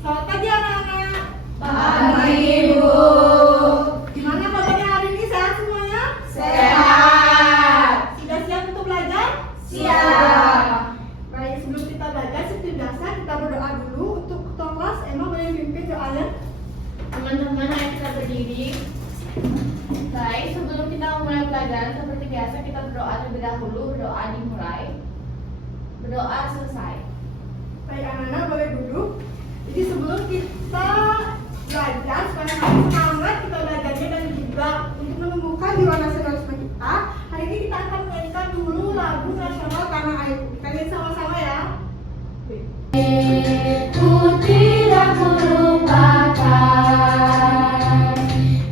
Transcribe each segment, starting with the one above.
Selamat pagi anak-anak. Pagi Ibu. Gimana kabarnya hari ini? Sehat semuanya? Sehat. Sudah siap untuk belajar? Siap. Baik, sebelum kita belajar seperti biasa kita berdoa dulu. Untuk ketua kelas, Emma boleh pimpin doanya? Teman-teman, ayo kita berdiri. Baik, sebelum kita memulai pelajaran seperti biasa kita berdoa terlebih dahulu. Berdoa dimulai. Berdoa selesai. Baik anak-anak boleh duduk. Jadi sebelum kita belajar supaya kami semangat kita belajarnya dan juga untuk menumbuhkan jiwa nasionalisme kita, hari ini kita akan menyanyikan dulu lagu nasional Tanah Airku. Kita nyanyi sama-sama ya. Ku tidak melupakan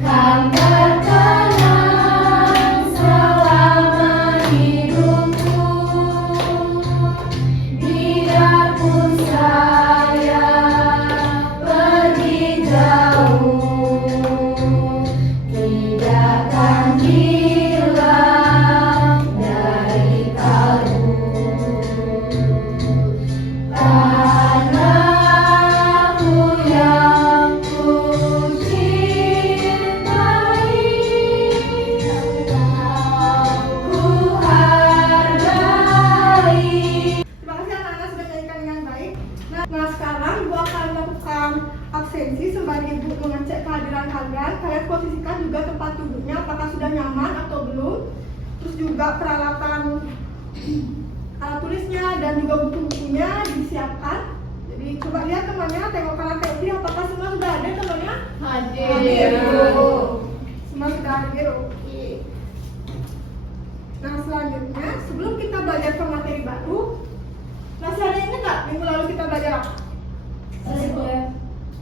kan terkenang selama hidupku. Biarpun saya pergi jauh, tidak akan hilang dari kalbu. Tanahku yang ku cintai, ku hargai. Terima kasih anak-anak sudah menyanyikan dengan baik. Nah sekarang Ibu akan melakukan absensi sembari Ibu mengecek kehadiran kalian. Kalian posisikan juga tempat duduknya apakah sudah nyaman atau belum. Terus juga peralatan alat tulisnya dan juga buku-bukunya disiapkan. Jadi coba lihat temannya, tengok kanan tengok kiri apakah semua sudah ada temannya? Hadir, Bu. Semua sudah hadir, oke. Nah selanjutnya sebelum kita belajar ke materi baru, masih ada yang ingat nggak minggu lalu kita belajar apa?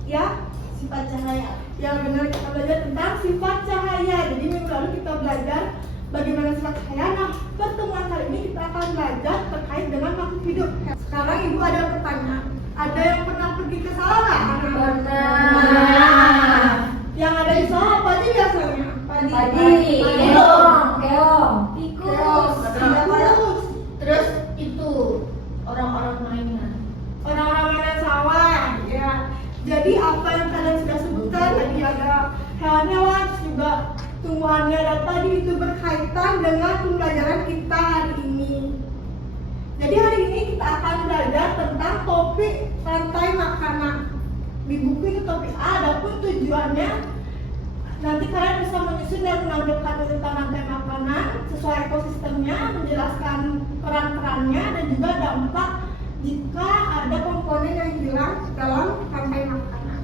Ya, Sifat cahaya. ya benar, kita belajar tentang sifat cahaya. Jadi minggu lalu kita belajar bagaimana sifat cahaya. Nah pertemuan kali ini kita akan belajar terkait dengan makhluk hidup. Sekarang Ibu ada pertanyaan. Ada yang pernah pergi ke sawah nggak? Pernah. Yang ada di sawah apa aja biasanya? Padi, keong, tikus, Tikus. terus itu orang-orang mainan. Orang-orang mainan sawah, ya. Jadi apa yang kalian sudah sebutkan tadi ada hewan-hewan, terus juga tumbuhannya dan tadi itu berkaitan dengan pembelajaran kita hari ini. Jadi hari ini kita akan belajar tentang topik rantai makanan. Di buku itu topik A, adapun tujuannya nanti kalian bisa menyusun dan menampilkan tentang rantai makanan sesuai ekosistemnya, menjelaskan peran-perannya dan juga dampak jika ada komponen yang hilang dalam rantai makanan.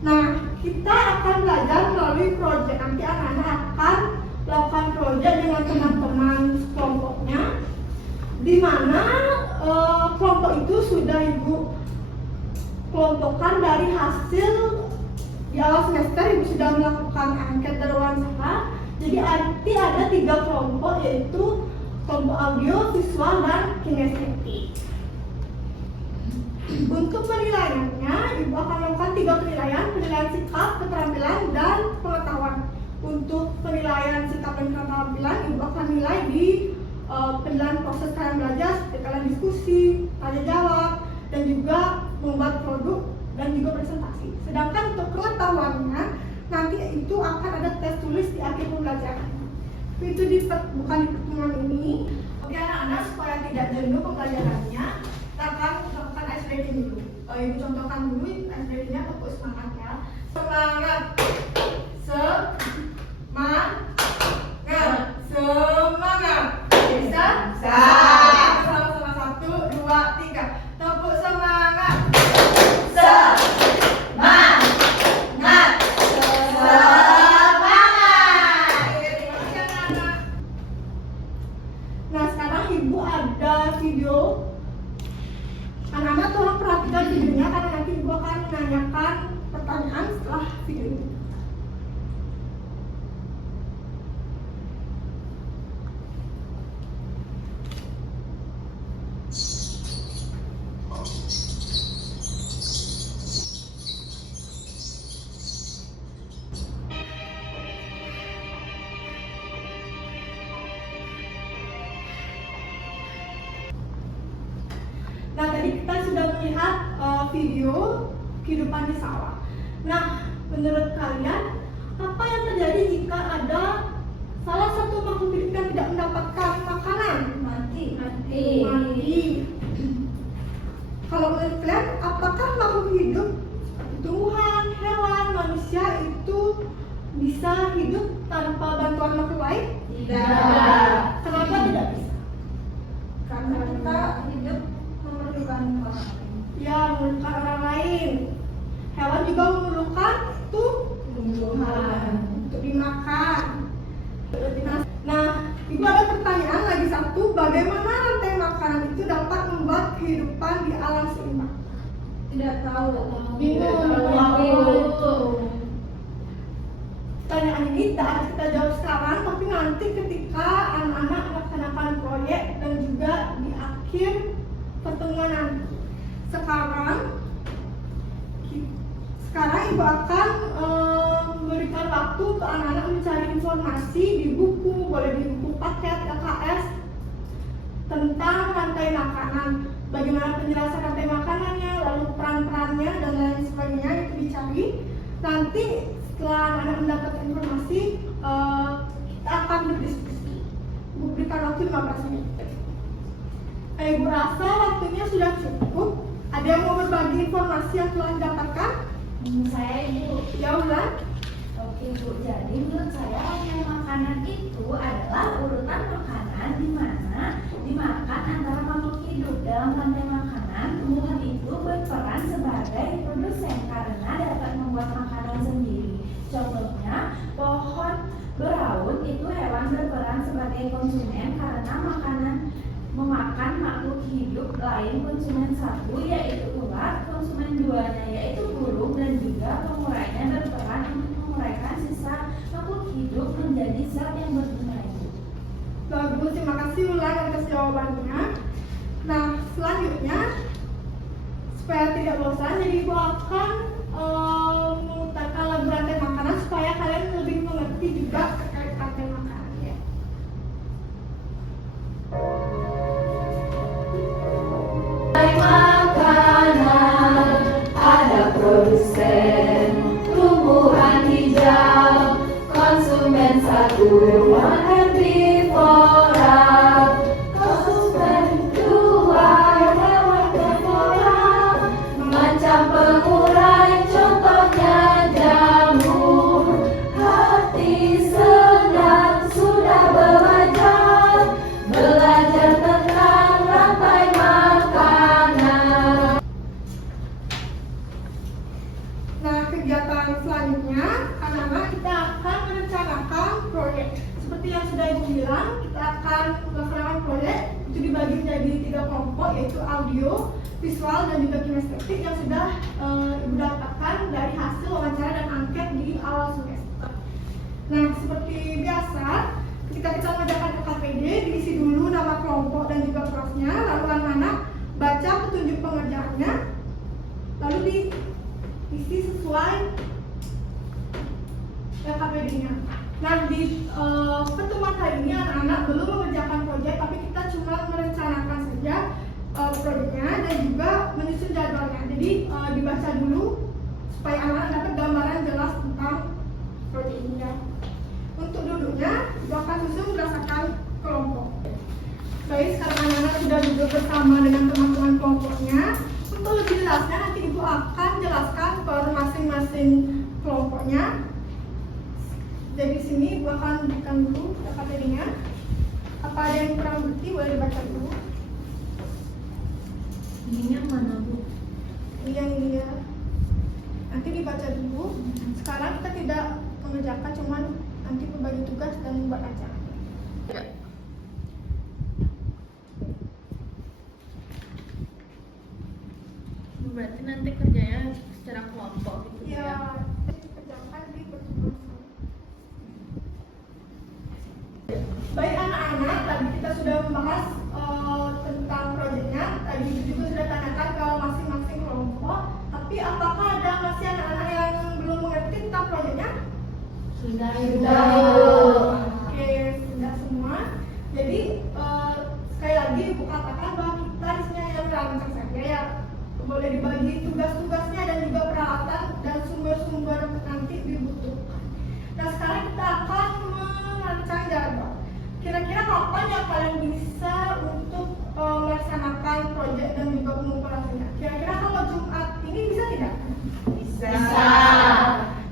Nah, kita akan belajar melalui proyek. Nanti anak-anak akan melakukan proyek dengan teman-teman kelompoknya, di mana kelompok itu sudah Ibu kelompokkan dari hasil di awal semester. Ibu sudah melakukan angket berwawancara. Jadi nanti ada 3 kelompok, yaitu kelompok audio, visual, dan kinestetik. Untuk penilaiannya, Ibu akan melakukan 3 penilaian: penilaian sikap, keterampilan, dan pengetahuan. Untuk penilaian sikap dan keterampilan, Ibu akan nilai di penilaian proses kalian belajar, seperti kalian diskusi, tanya jawab, dan juga membuat produk dan juga presentasi. Sedangkan untuk pengetahuannya, nanti itu akan ada tes tulis di akhir pembelajaran. Itu bukan di pertemuan ini. Oke anak-anak, supaya tidak jenuh pembelajarannya, kita akan melakukan ice breaking dulu. Ibu contohkan dulu ice breaking-nya, fokus semangat ya. Semangat, semangat, semangat. Bisa? Bisa. Sama-sama 1, 2, 3. Tepuk semangat. Semangat, semangat. Nah sekarang Ibu ada video. Anak-anak tolong perhatikan videonya karena nanti Ibu akan menanyakan pertanyaan setelah video ini. Nah tadi kita sudah melihat video kehidupan di sawah. Nah, menurut kalian apa yang terjadi jika ada salah satu makhluk hidup yang tidak mendapatkan makanan? Mati. Mati. Kalau menurut kalian, apakah makhluk hidup seperti tumbuhan, hewan, manusia itu bisa hidup tanpa bantuan makhluk lain? Tidak. Kenapa tidak bisa? Karena kita hidup memerlukan orang lain. Ya, memerlukan orang lain. Hewan juga memerlukan Tumbuhan. untuk dimakan. Nah, Ibu ada pertanyaan lagi satu, bagaimana rantai makanan itu dapat membuat kehidupan di alam seimbang? Tidak tahu. Bingung. Pertanyaan ini tidak harus kita jawab sekarang, tapi nanti ketika anak-anak melaksanakan proyek dan juga di akhir pertemuan nanti. Sekarang Ibu akan memberikan waktu ke anak-anak mencari informasi di buku, boleh di buku paket LKS tentang rantai makanan, bagaimana penjelasan rantai makanannya, lalu peran-perannya dan lain sebagainya itu dicari. Nanti setelah anak-anak mendapatkan informasi, kita akan berdiskusi. Ibu berikan waktu 15 menit. Ibu rasa waktunya sudah cukup. Ada yang mau berbagi informasi yang telah didapatkan? Saya Ibu. Ya ulang. Oke Bu, jadi menurut saya rantai makanan itu adalah urutan makanan di mana dimakan antara makhluk hidup. Dalam rantai makanan, tumbuhan itu berperan sebagai produsen karena dapat membuat makanan sendiri. Contohnya, pohon beraun itu hewan berperan sebagai konsumen karena memakan makhluk hidup lain. Konsumen satu yaitu ular, konsumen duanya yaitu burung, dan juga pengurainya berperan untuk menguraikan sisa makhluk hidup menjadi zat yang berguna. Bagus, terima kasih Ulan atas jawabannya. Nah, selanjutnya supaya tidak bosan, jadi Ibu akan memutarkan lagu rantai makanan supaya kalian lebih mengerti juga terkait rantai makanan ya. Makanan ada produsen tumbuhan hijau, konsumen satu hewan herbivora, konsumen dua hewan karnivora, macam pengurai contohnya jamur. Hati senang sudah belajar tentang rantai makanan. Nah, kegiatan selanjutnya, anak-anak kita akan merencanakan proyek. Seperti yang sudah Ibu bilang, kita akan melaksanakan proyek itu dibagi menjadi 3 kelompok, yaitu audio, visual, dan juga kinestetik yang sudah Ibu dapatkan dari hasil wawancara dan angket di awal semester. Nah, seperti biasa, ketika kita mengerjakan KKPD, diisi dulu nama kelompok dan juga prosnya, lalu anak-anak baca petunjuk pengerjaannya, lalu diisi sesuai KKPD-nya. Nah, di pertemuan kali ini anak-anak belum mengerjakan proyek, tapi kita cuma merencanakan saja proyeknya dan juga menyusun jadwalnya. Jadi dibaca dulu supaya anak-anak dapat gambaran jelas tentang proyek ini ya. Untuk duduknya, Ibu akan susun berdasarkan kelompok. Baik, sekarang anak-anak sudah duduk bersama dengan teman-teman kelompoknya. Untuk lebih jelasnya, nanti Ibu akan jelaskan per masing-masing kelompoknya. Jadi di sini Ibu akan berikan dulu KKPD-nya. Apa ada yang kurang bukti, boleh dibaca dulu. Ini yang mana Bu? Ini yang ini ya. Nanti dibaca dulu. Sekarang kita tidak mengerjakan, cuman nanti berbagi tugas dan membuat acara. Berarti nanti kerjanya secara kelompok gitu ya. Ya, dikerjakan di pertemuan. Baik anak-anak, tadi kita sudah membahas tentang proyeknya. Tadi juga sudah tanyakan ke masing-masing kelompok. Tapi apakah ada masih anak-anak yang belum mengerti tentang proyeknya? Sudah. Oke, sudah semua. Jadi sekali lagi Ibu katakan bahwa kita di sini hanya merancang saja ya. boleh dibagi tugas-tugasnya dan juga peralatan dan sumber-sumber nanti dibutuhkan. Nah sekarang kita akan merancang jadwal. Kira-kira kapan ya kalian bisa untuk melaksanakan proyek dan juga pengumpulannya? Kira-kira kalau Jumat ini bisa tidak? Bisa.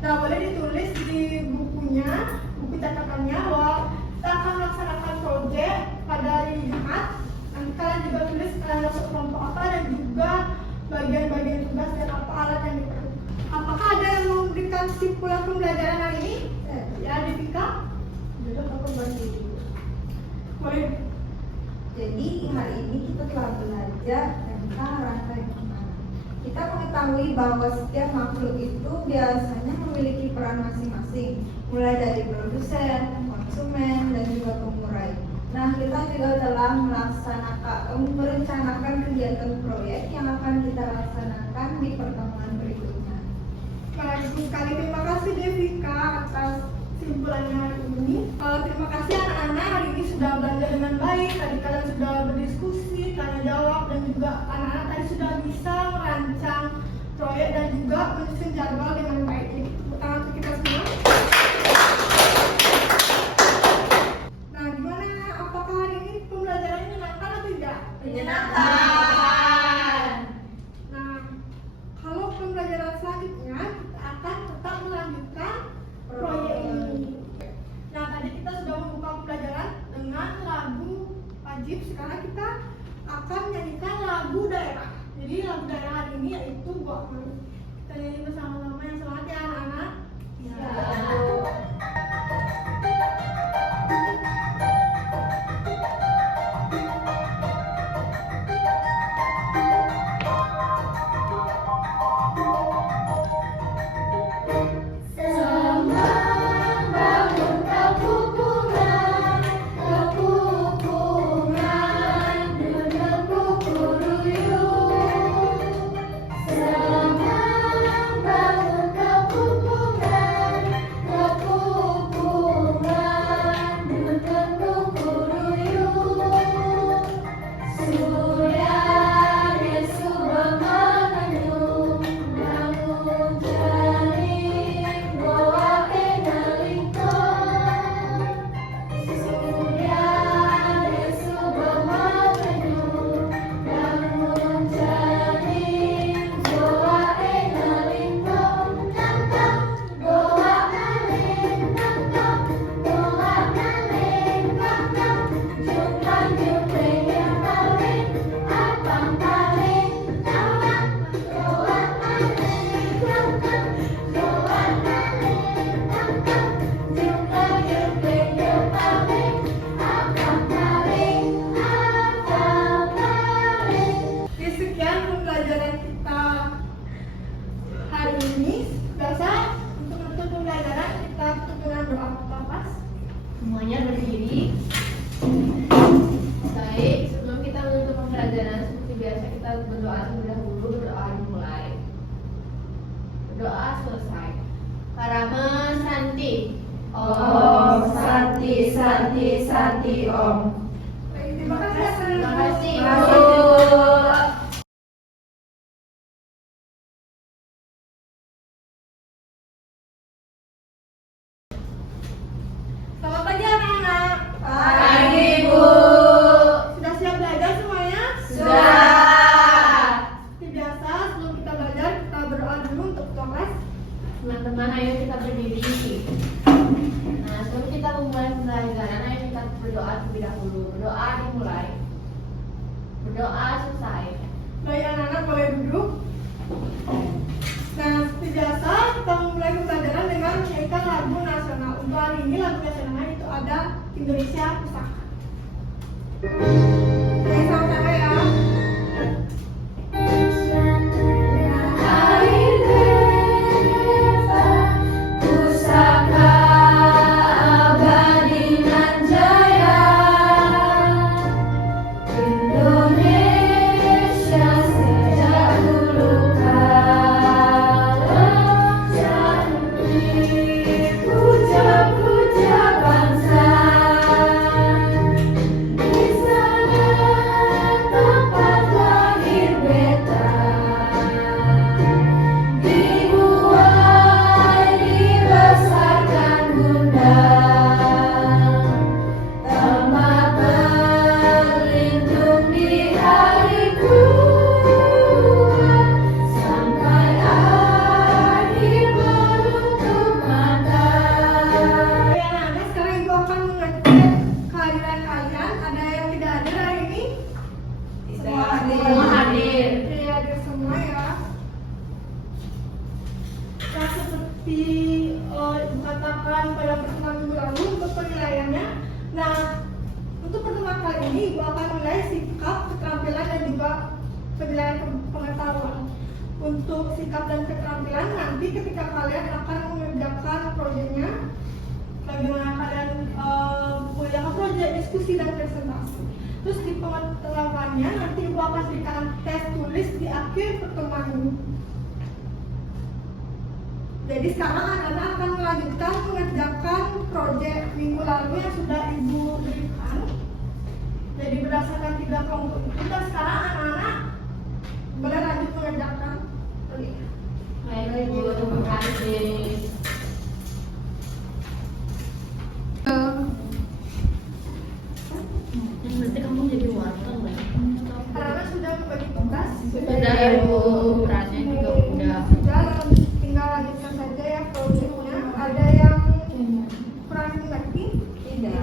Nah boleh ditulis di bukunya, buku catatannya bahwa kita akan melaksanakan proyek pada hari Jumat. Nanti kalian juga tulis kalian masuk kelompok apa dan juga bagian-bagian tugas dan apa alat yang diperlukan. Apakah ada yang memberikan kesimpulan pembelajaran hari ini? Ya, Devika. Duduk aku bagi. Boleh. Jadi hari ini kita telah belajar tentang rantai makanan. Kita mengetahui bahwa setiap makhluk itu biasanya memiliki peran masing-masing, mulai dari produsen, konsumen, dan juga pengurai. Nah, kita juga telah merencanakan kegiatan proyek yang akan kita laksanakan di pertemuan berikutnya. Bagus sekali, terima kasih Devika atas kesimpulannya hari ini. Terima kasih anak-anak hari ini sudah belajar dengan baik. Tadi kalian sudah berdiskusi, tanya jawab dan juga anak-anak tadi sudah bisa merancang proyek dan juga menyusun jadwal dengan baik. Jadi tepuk tangan untuk kita semua. Nah, gimana? Apakah hari ini pembelajarannya menyenangkan atau tidak? Menyenangkan. Nah, kalau pembelajaran selanjutnya kita akan tetap melanjutkan proyek ini. Nah, tadi kita sudah membuka pembelajaran dengan lagu wajib. Sekarang kita akan menyanyikan lagu daerah. Jadi lagu daerah hari ini yaitu Gua Malu. Kita nyanyi bersama-sama yang semangat ya anak-anak. Sekian pembelajaran kita hari ini. Biasa untuk menutup pembelajaran kita tutup dengan doa pas. Semuanya berdiri. Baik, sebelum kita menutup pembelajaran seperti biasa kita berdoa terlebih dahulu. Berdoa dimulai. Berdoa selesai. Parama Santi. Om Santi Santi Santi Om. Baik, terima kasih. Terima kasih. Selamat pagi anak-anak. Pagi Bu. Sudah siap belajar semuanya? Sudah. Seperti biasa sebelum kita belajar kita berdoa dulu untuk ketua kelas. Teman-teman, ayo kita berdiri. Nah, sebelum kita memulai pembelajaran, ayo kita berdoa terlebih dahulu. Berdoa dimulai. Berdoa selesai. Baik anak-anak boleh duduk. Nah seperti biasa kita memulai pembelajaran dengan menyanyikan lagu nasional. Untuk hari ini lagu nasionalnya itu ada Indonesia Pusaka. Jadi sama-sama ya. Pusaka abadi nan jaya, Indonesia sejak dulu kala jadi puja-puja bangsa. Di sana ini Ibu akan menilai sikap, keterampilan, dan juga penilaian pengetahuan. Untuk sikap dan keterampilan nanti ketika kalian akan mengerjakan proyeknya, bagaimana kalian mengerjakan proyek, diskusi, dan presentasi. Terus di pengetahuannya nanti Ibu akan berikan tes tulis di akhir pertemuan ini. Jadi sekarang anak-anak akan melanjutkan mengerjakan proyek minggu lalu yang sudah Ibu berikan. Jadi berdasarkan 3 kelompok itu, dan sekarang anak-anak boleh lanjut mengerjakan proyeknya. Baik, Bu, terima kasih. Nanti kamu jadi wortel ya? Anak-anak sudah membagi tugas. Sudah ya, Bu. Perannya juga udah. Sudah, tinggal lanjutkan saja ya proyeknya. Ada yang kurang mengerti? Tidak.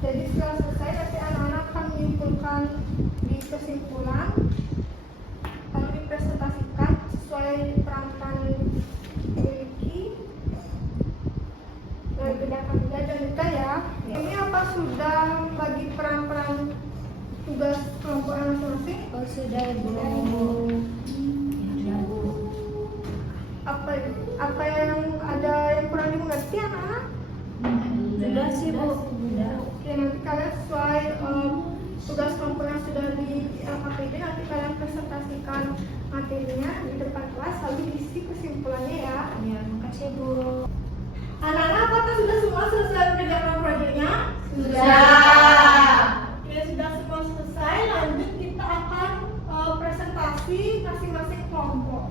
Jadi setelah selesai nanti anak-anak akan menyimpulkan di kesimpulan, lalu dipresentasikan sesuai peran-peran dimiliki. Dan bedakan juga dan juga ya. Ini apa sudah bagi peran-peran tugas kelompok masing-masing? Oh sudah Bu. Apa yang ada yang kurang dimengerti anak-anak? Sudah sih Bu. Oke, nanti kalian sesuai tugas kelompok yang sudah di LKPD, nanti kalian presentasikan materinya di depan kelas, lalu diisi kesimpulannya ya. Ya, makasih Bu. Anak-anak apakah sudah semua selesai mengerjakan proyeknya? Sudah. Oke, sudah semua selesai, lanjut kita akan presentasi masing-masing kelompok.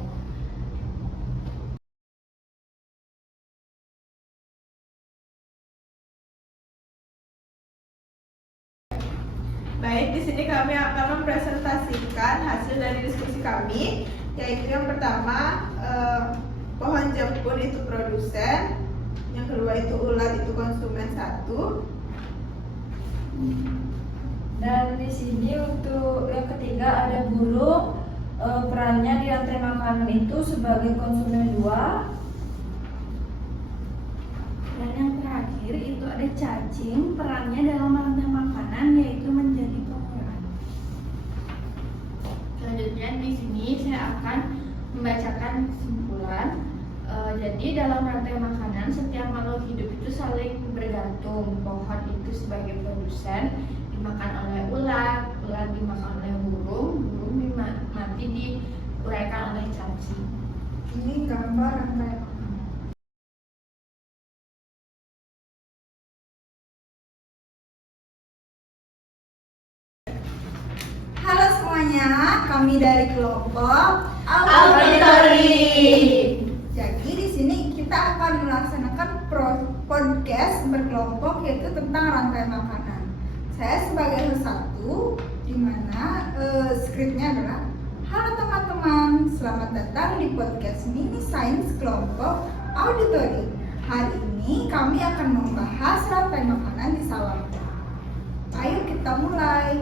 Baik, di sini kami akan mempresentasikan hasil dari diskusi kami, yaitu yang pertama pohon jemput itu produsen, yang kedua itu ulat itu konsumen 1. Dan di sini untuk yang ketiga ada burung, perannya di rantai makanan itu sebagai konsumen 2. Dan yang terakhir itu ada cacing, perannya dalam rantai makanan yaitu menjadi penggerak. Selanjutnya di sini saya akan membacakan kesimpulan. Jadi dalam rantai makanan setiap makhluk hidup itu saling bergantung. Pohon itu sebagai produsen dimakan oleh ulat, ulat dimakan oleh burung, burung nanti diuraikan oleh cacing. Ini gambar rantai. Halo semuanya, kami dari kelompok Auditory. Jadi di sini kita akan melaksanakan podcast berkelompok yaitu tentang rantai makanan. Saya sebagai host 1, di mana skripnya adalah halo teman-teman, selamat datang di podcast mini sains kelompok Auditory. Hari ini kami akan membahas rantai makanan di Salatiga. Ayo kita mulai.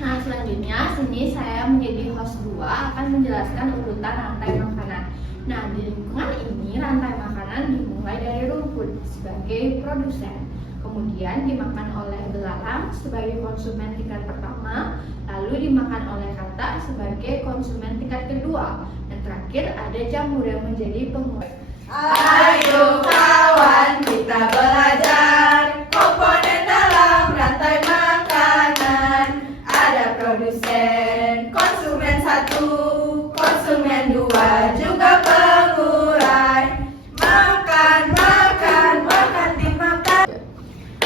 Nah, selanjutnya sini saya menjadi host 2 akan menjelaskan urutan rantai makanan. Nah, di lingkungan ini rantai makanan dimulai dari rumput sebagai produsen, kemudian dimakan oleh belalang sebagai konsumen tingkat pertama, lalu dimakan oleh katak sebagai konsumen tingkat kedua, dan terakhir ada jamur yang menjadi penguat. Ayo kawan, kita belajar komponen dalam rantai makanan. Ada produsen, konsumen 1, konsumen 2, juga pengurai. Makan, makan, makan, dimakan.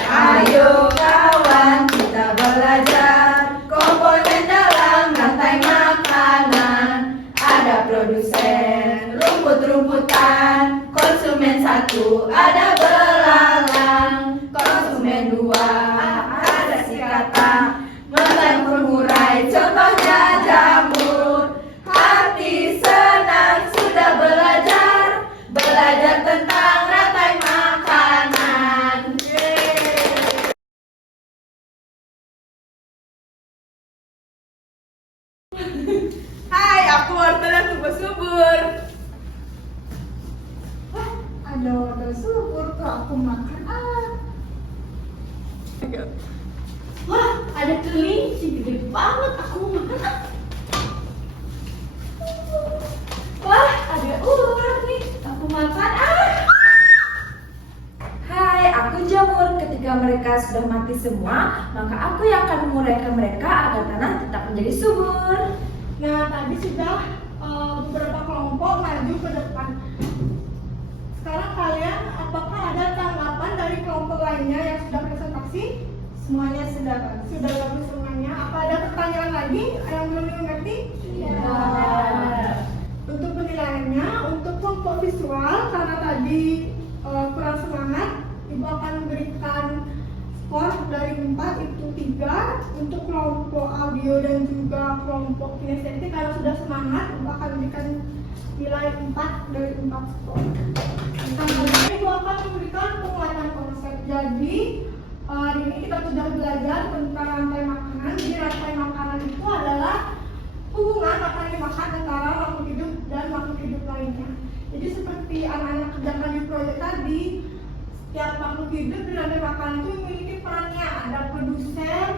Ayo kawan, kita belajar komponen dalam rantai makanan. Ada produsen, rumput-rumputan, konsumen 1, ada belalang, konsumen 2, ada si katak, melem pengurai, contohnya jamur. Hati senang sudah belajar, belajar tentang rantai makanan. Yeay. Hai, aku wortel yang subur-subur. Wah, ada wortel subur tuh aku makan. Wah, ada kelinci gede banget, aku mau makan. Wah, ada ular nih, aku makan. Hai, aku jamur. Ketika mereka sudah mati semua, maka aku yang akan menguraikan mereka agar tanah tetap menjadi subur. Nah, tadi sudah beberapa kelompok maju ke depan. Sekarang kalian, apakah ada tanggapan dari kelompok lainnya yang sudah presentasi? Semuanya sudah bagus. Sudah bagus semuanya. Apa ada pertanyaan lagi yang belum dimengerti? Untuk penilaiannya, untuk kelompok visual, karena tadi kurang semangat, Ibu akan memberikan skor dari 4 itu 3. Untuk kelompok audio dan juga kelompok kinestetik, kalau sudah semangat, Ibu akan memberikan nilai 4 dari 4 skor. Selanjutnya Ibu akan memberikan penguatan konsep. Jadi hari ini kita sudah belajar tentang rantai makanan. Jadi rantai makanan itu adalah hubungan makanan yang dimakan antara makhluk hidup dan makhluk hidup lainnya. Jadi seperti anak-anak kerjakan di proyek tadi, setiap makhluk hidup di rantai makanan itu memiliki perannya. Ada produsen,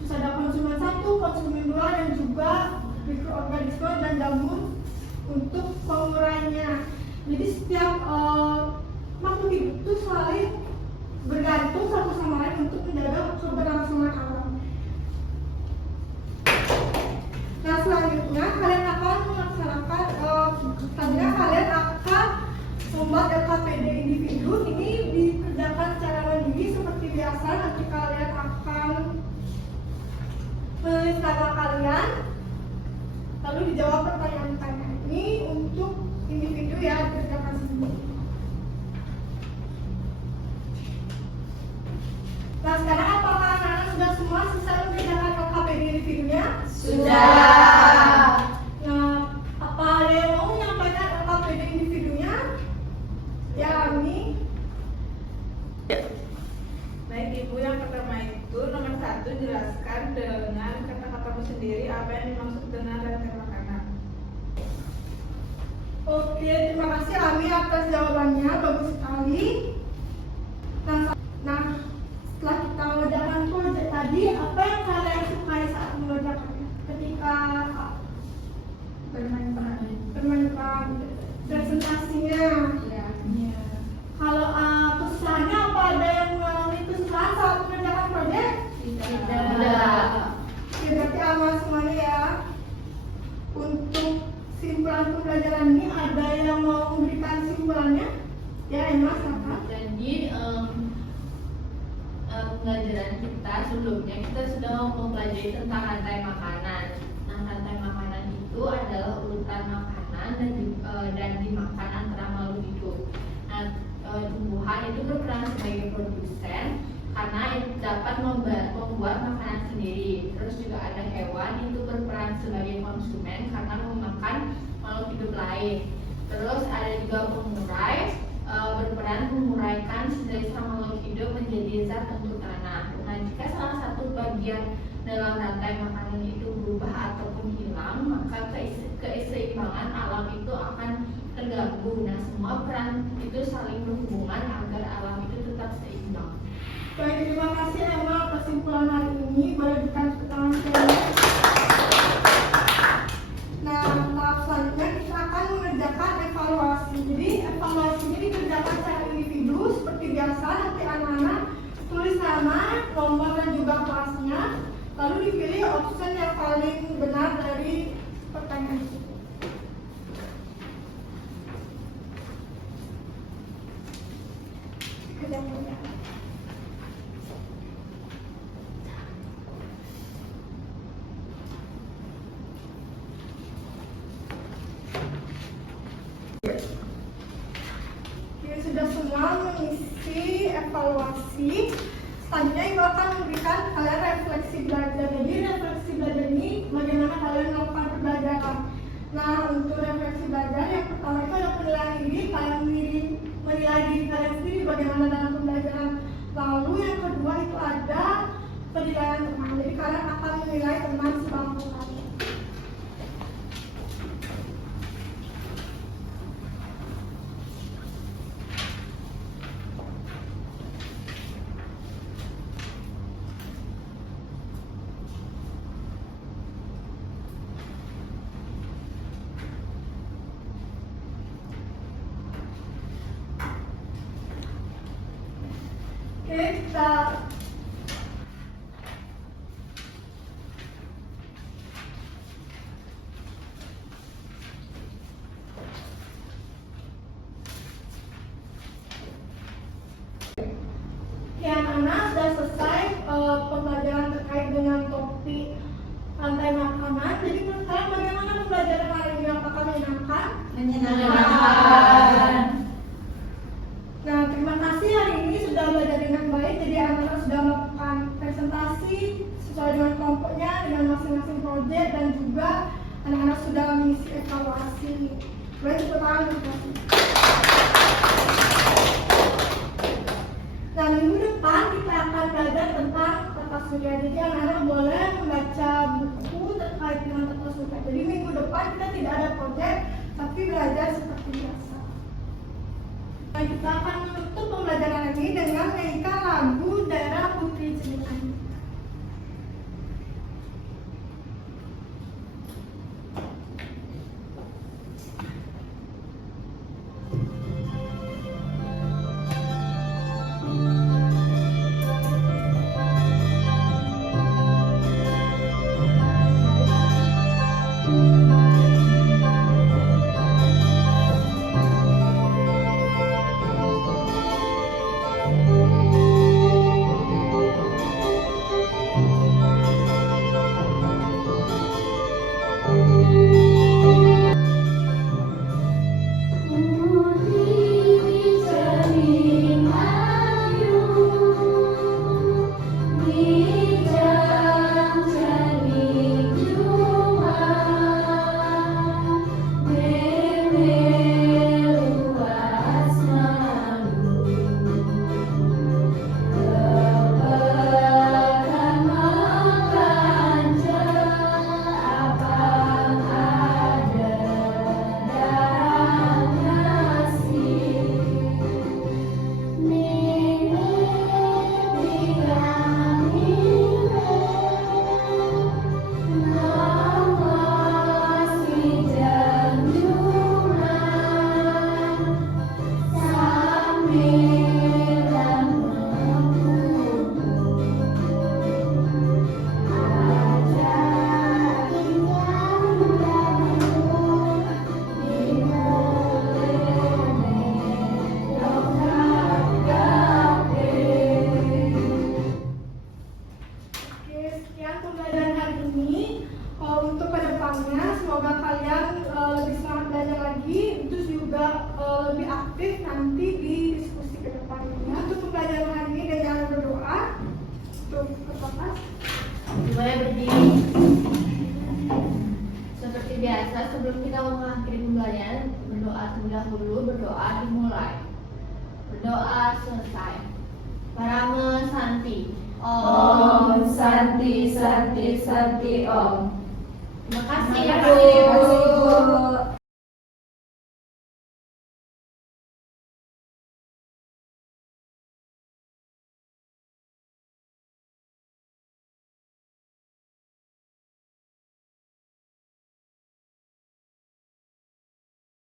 terus ada konsumen 1, konsumen 2, dan juga mikroorganisme dan jamur untuk pengurainya. Jadi setiap makhluk hidup itu saling bergantung satu sama lain untuk menjaga keberlangsungan alam. Nah, selanjutnya kalian akan melaksanakan tadinya kalian akan membuat LKPD individu. Ini dikerjakan secara mandiri seperti biasa. Nanti kalian akan menulis nama kalian, lalu dijawab pertanyaan-pertanyaan ini. Untuk individu ya dikerjakan sendiri. Nah, sekarang apakah anak-anak sudah semua selesai mengerjakan LKPD individunya? Sudah. Nah, apa ada yang mau menyampaikan LKPD individunya? Ya, Ami. Baik Ibu, yang pertama itu nomor 1, jelaskan dengan kata-katamu sendiri apa yang dimaksud dengan rantai makanan. Oke, terima kasih Ami atas jawabannya, bagus sekali. Nah, setelah kita mengerjakan proyek tadi, apa yang kalian sukai saat mengerjakannya? Ketika bermain-main, presentasinya. Kalau kesusahannya, apa ada yang mengalami kesusahan saat mengerjakan proyek? Tidak. Oke, berarti aman semuanya ya. Untuk simpulan pembelajaran ini, ada yang mau memberikan simpulannya? Ya, Emma, silakan. Jadi pembelajaran kita sebelumnya kita sudah mempelajari tentang rantai makanan. Nah, rantai makanan itu adalah urutan makanan dan dimakan antara makhluk hidup. Nah, tumbuhan itu berperan sebagai produsen karena dapat membuat makanan sendiri. Terus juga ada hewan itu berperan sebagai konsumen karena memakan makhluk hidup lain. Terus ada juga pengurai, berperan menguraikan sisa makhluk hidup menjadi zat untuk tanah. Nah, jika salah satu bagian dalam rantai makanan itu berubah ataupun hilang, maka keseimbangan alam itu akan terganggu. Nah, semua peran itu saling berhubungan agar alam itu tetap seimbang. Baik, terima kasih Emma atas kesimpulan hari ini. Boleh diberikan tepuk tangan sekali. Nah, tahap selanjutnya kita akan mengerjakan evaluasi. Jadi evaluasi ini dikerjakan secara individu seperti biasa. Nanti anak-anak tulis nama, nomor dan juga kelasnya, lalu dipilih option yang paling benar dari pertanyaan itu. Sudah semua mengisi evaluasi. Selanjutnya Ibu akan memberikan kalian refleksi belajar. Jadi refleksi belajar ini bagaimana kalian melakukan pembelajaran. Nah, untuk refleksi belajar yang pertama itu ada penilaian diri. Kalian menilai diri kalian sendiri bagaimana dalam pembelajaran. Lalu yang kedua itu ada penilaian teman. Jadi kalian akan menilai teman sebangku kalian. Oke, kita ya, anak-anak sudah selesai pembelajaran terkait dengan topik rantai makanan. Jadi menurut kalian bagaimana pembelajaran hari ini? Apakah menyenangkan? Menyenangkan. Nah, terima kasih hari ini sudah belajar dengan baik. Jadi anak-anak sudah melakukan presentasi sesuai dengan kelompoknya, dengan masing-masing proyek, dan juga anak-anak sudah mengisi evaluasi. Boleh tepuk tangan, terima kasih. Nah, minggu depan kita akan belajar tentang tata surya. Jadi anak-anak boleh membaca buku terkait dengan tata surya. Jadi minggu depan kita tidak ada proyek, tapi belajar seperti biasa. Nah, kita akan menutup pembelajaran ini dengan menyanyikan lagu Daerah Putri Cileunyi. Untuk kedepannya semoga kalian lebih semangat belajar lagi, terus juga lebih aktif nanti di diskusi kedepannya. Untuk pembelajaran hari ini dan jangan berdoa untuk kepas. Boleh berdiri. Seperti biasa sebelum kita mengakhiri pembelajaran, berdoa terlebih dahulu. Berdoa dimulai. Berdoa selesai. Parame Santi. Om Santi Santi Santi Om. Terima kasih Terima ya, Bu. kasih, Bu.